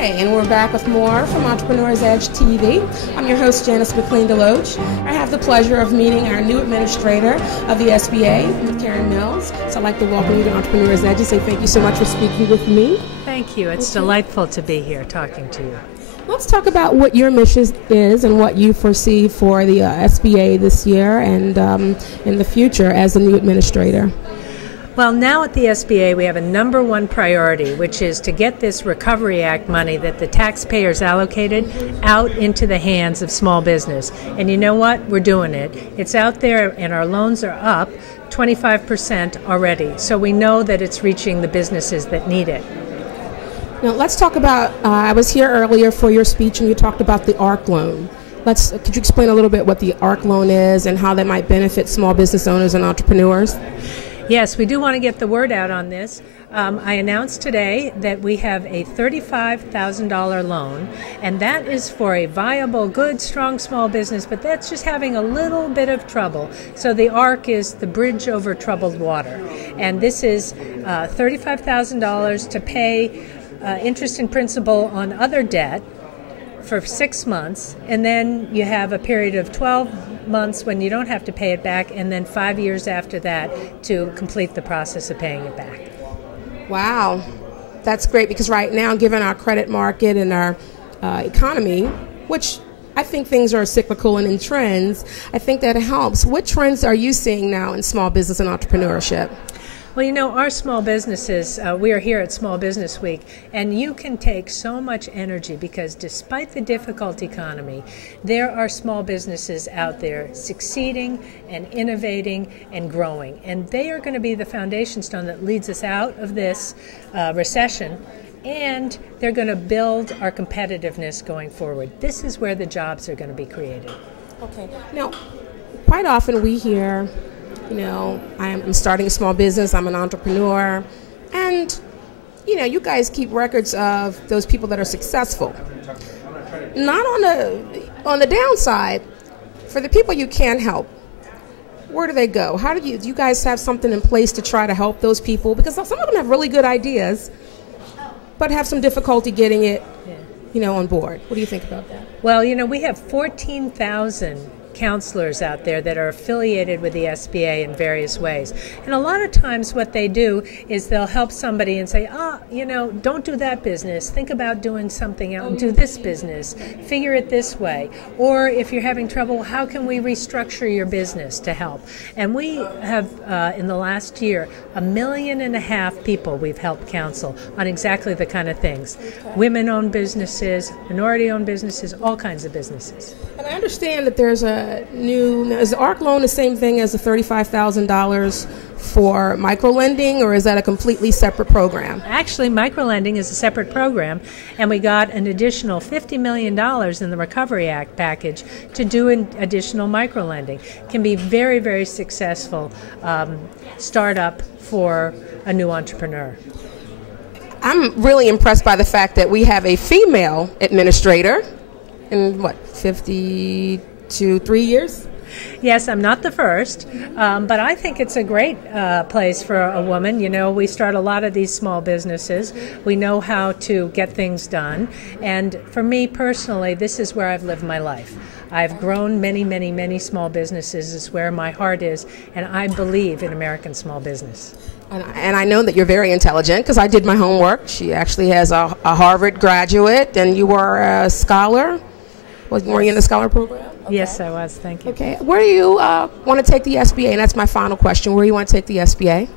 Okay, and we're back with more from Entrepreneur's Edge TV. I'm your host, Janice McLean Deloach. I have the pleasure of meeting our new administrator of the SBA, Karen Mills. So I'd like to welcome you to Entrepreneur's Edge and say thank you so much for speaking with me. Thank you. It's delightful to be here talking to you. Let's talk about what your mission is and what you foresee for the SBA this year and in the future as the new administrator. Well, now at the SBA, we have a number one priority, which is to get this Recovery Act money that the taxpayers allocated out into the hands of small business. And you know what? We're doing it. It's out there, and our loans are up 25% already. So we know that it's reaching the businesses that need it. Now, let's talk about, I was here earlier for your speech, and you talked about the ARC loan. Could you explain a little bit what the ARC loan is and how that might benefit small business owners and entrepreneurs? Yes, we do want to get the word out on this. I announced today that we have a $35,000 loan, and that is for a viable, good, strong small business, but that's just having a little bit of trouble. So the ARC is the Bridge Over Troubled Water, and this is $35,000 to pay interest and principal on other debt for 6 months, and then you have a period of 12 months when you don't have to pay it back, and then 5 years after that to complete the process of paying it back. Wow, that's great, because right now, given our credit market and our economy, which I think things are cyclical and in trends, I think that helps. What trends are you seeing now in small business and entrepreneurship? Well, you know, our small businesses, we are here at Small Business Week, and you can take so much energy because despite the difficult economy, there are small businesses out there succeeding and innovating and growing. And they are going to be the foundation stone that leads us out of this recession, and they're going to build our competitiveness going forward. This is where the jobs are going to be created. Okay. Now, quite often we hear, you know, I'm starting a small business, I'm an entrepreneur, and, you know, you guys keep records of those people that are successful. Not on the downside, for the people you can't help, where do they go? How do you guys have something in place to try to help those people? Because some of them have really good ideas, but have some difficulty getting it, you know, on board. What do you think about that? Well, you know, we have 14,000 counselors out there that are affiliated with the SBA in various ways. And a lot of times what they do is they'll help somebody and say, you know, don't do that business. Think about doing something else. Do this business. Figure it this way. Or if you're having trouble, how can we restructure your business to help? And we have, in the last year, 1.5 million people we've helped counsel on exactly the kind of things. Women-owned businesses, minority-owned businesses, all kinds of businesses. And I understand that there's is the ARC loan the same thing as the $35,000 for microlending, or is that a completely separate program? Actually, microlending is a separate program, and we got an additional $50 million in the Recovery Act package to do an additional microlending. It can be very, very successful startup for a new entrepreneur. I'm really impressed by the fact that we have a female administrator in, 50 to 3 years? Yes, I'm not the first, but I think it's a great place for a woman. You know, we start a lot of these small businesses. We know how to get things done. And for me personally, this is where I've lived my life. I've grown many, many, many small businesses. It's where my heart is, and I believe in American small business. And I know that you're very intelligent because I did my homework. She actually has a Harvard graduate, and you were a scholar. Were you in the scholar program? Okay. Yes, I was. Thank you. Okay. Where do you want to take the SBA? And that's my final question. Where do you want to take the SBA?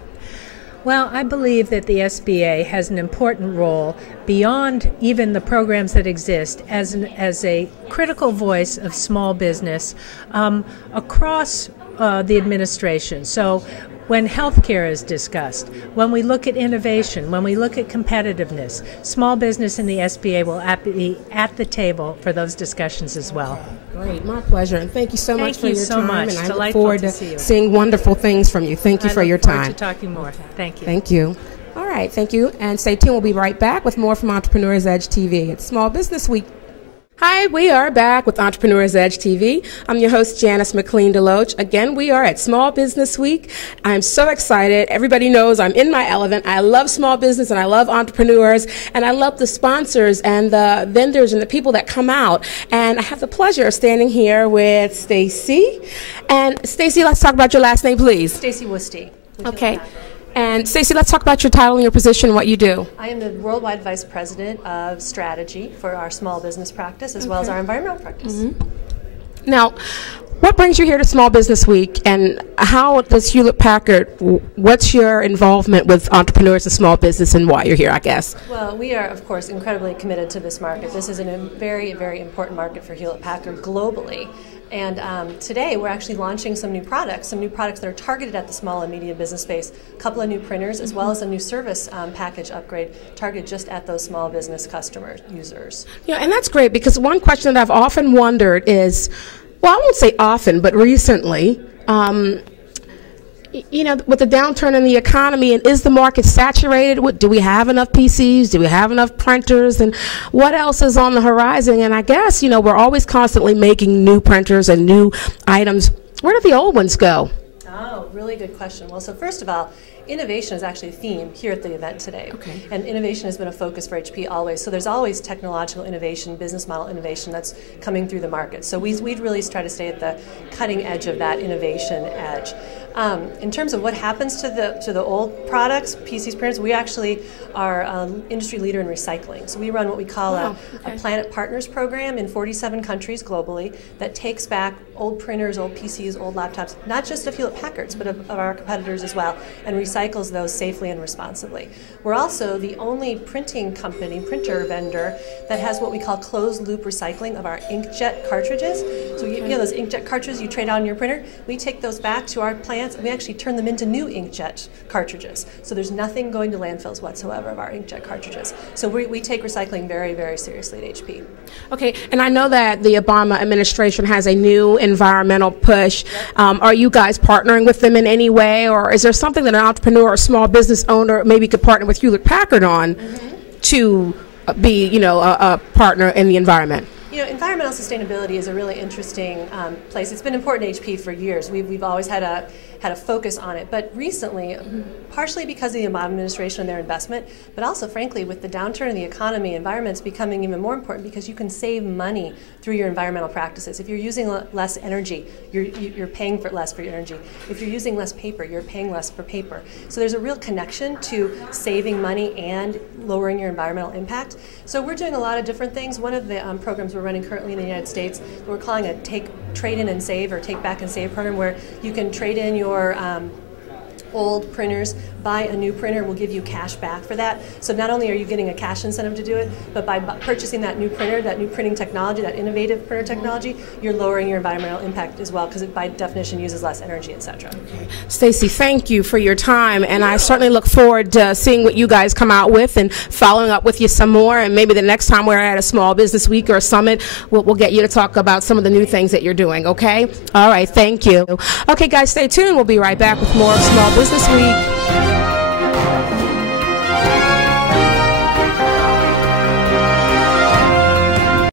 Well, I believe that the SBA has an important role beyond even the programs that exist as a critical voice of small business across the administration. So when healthcare is discussed, when we look at innovation, when we look at competitiveness, small business and the SBA will be at the table for those discussions as well. Great, my pleasure, and thank you so much for your time. Much. And I Delightful look forward to seeing wonderful things from you. Thank you for your time. I look forward to talking more. Thank you. Thank you. All right, thank you, and stay tuned. We'll be right back with more from Entrepreneur's Edge TV. It's Small Business Week. Hi, we are back with Entrepreneur's Edge TV. I'm your host, Janice McLean Deloach. Again, we are at Small Business Week. I'm so excited. Everybody knows I'm in my element. I love small business and I love entrepreneurs and I love the sponsors and the vendors and the people that come out. And I have the pleasure of standing here with Stacy. And Stacy, let's talk about your last name, please. Stacy Woosty. Okay. And Stacy, let's talk about your title and your position and what you do. I am the Worldwide Vice President of Strategy for our small business practice as well as our environmental practice. Mm-hmm. Now, what brings you here to Small Business Week, and how does Hewlett-Packard, what's your involvement with entrepreneurs and small business and why you're here, I guess? Well, we are, of course, incredibly committed to this market. This is a very, very important market for Hewlett-Packard globally. And today we're actually launching some new products that are targeted at the small and medium business space, a couple of new printers as well as a new service package upgrade targeted just at those small business customer users. Yeah, and that's great because one question that I've often wondered is, well, I won't say often, but recently, you know, with the downturn in the economy, and is the market saturated? Do we have enough PCs? Do we have enough printers? And what else is on the horizon? And I guess, you know, we're always constantly making new printers and new items. Where do the old ones go? Oh, really good question. Well, so first of all, innovation is actually a theme here at the event today. Okay. And innovation has been a focus for HP always. So there's always technological innovation, business model innovation that's coming through the market. So we'd really try to stay at the cutting edge of that innovation edge. In terms of what happens to the old products, PCs, printers, we actually are an industry leader in recycling. So we run what we call a Planet Partners program in 47 countries globally that takes back old printers, old PCs, old laptops, not just of Hewlett-Packard's, but of our competitors as well, and recycles those safely and responsibly. We're also the only printer vendor that has what we call closed-loop recycling of our inkjet cartridges. So you know those inkjet cartridges you trade out on your printer? We take those back to our plants, and we actually turn them into new inkjet cartridges. So there's nothing going to landfills whatsoever of our inkjet cartridges. So we take recycling very, very seriously at HP. Okay, and I know that the Obama administration has a new environmental push. Are you guys partnering with them in any way, or is there something that an entrepreneur or small business owner maybe could partner with Hewlett-Packard on to be, you know, a partner in the environment? You know, environmental sustainability is a really interesting place. It's been important to HP for years. We've always had a focus on it, but recently, partially because of the Obama administration and their investment, but also, frankly, with the downturn in the economy, environment's becoming even more important because you can save money through your environmental practices. If you're using less energy, you're paying for less for your energy. If you're using less paper, you're paying less for paper. So there's a real connection to saving money and lowering your environmental impact. So we're doing a lot of different things. One of the programs we're running currently in the United States, we're calling a trade in and save, or take back and save program, where you can trade in your old printers, buy a new printer, we'll give you cash back for that. So not only are you getting a cash incentive to do it, but by purchasing that new printer, that new printing technology, that innovative printer technology, you're lowering your environmental impact as well, because it by definition uses less energy, etc. Okay. Stacy, thank you for your time, and I certainly look forward to seeing what you guys come out with and following up with you some more, and maybe the next time we're at a Small Business Week or a summit, we'll get you to talk about some of the new things that you're doing, okay? All right, thank you. Okay, guys, stay tuned. We'll be right back with more Small Business Week.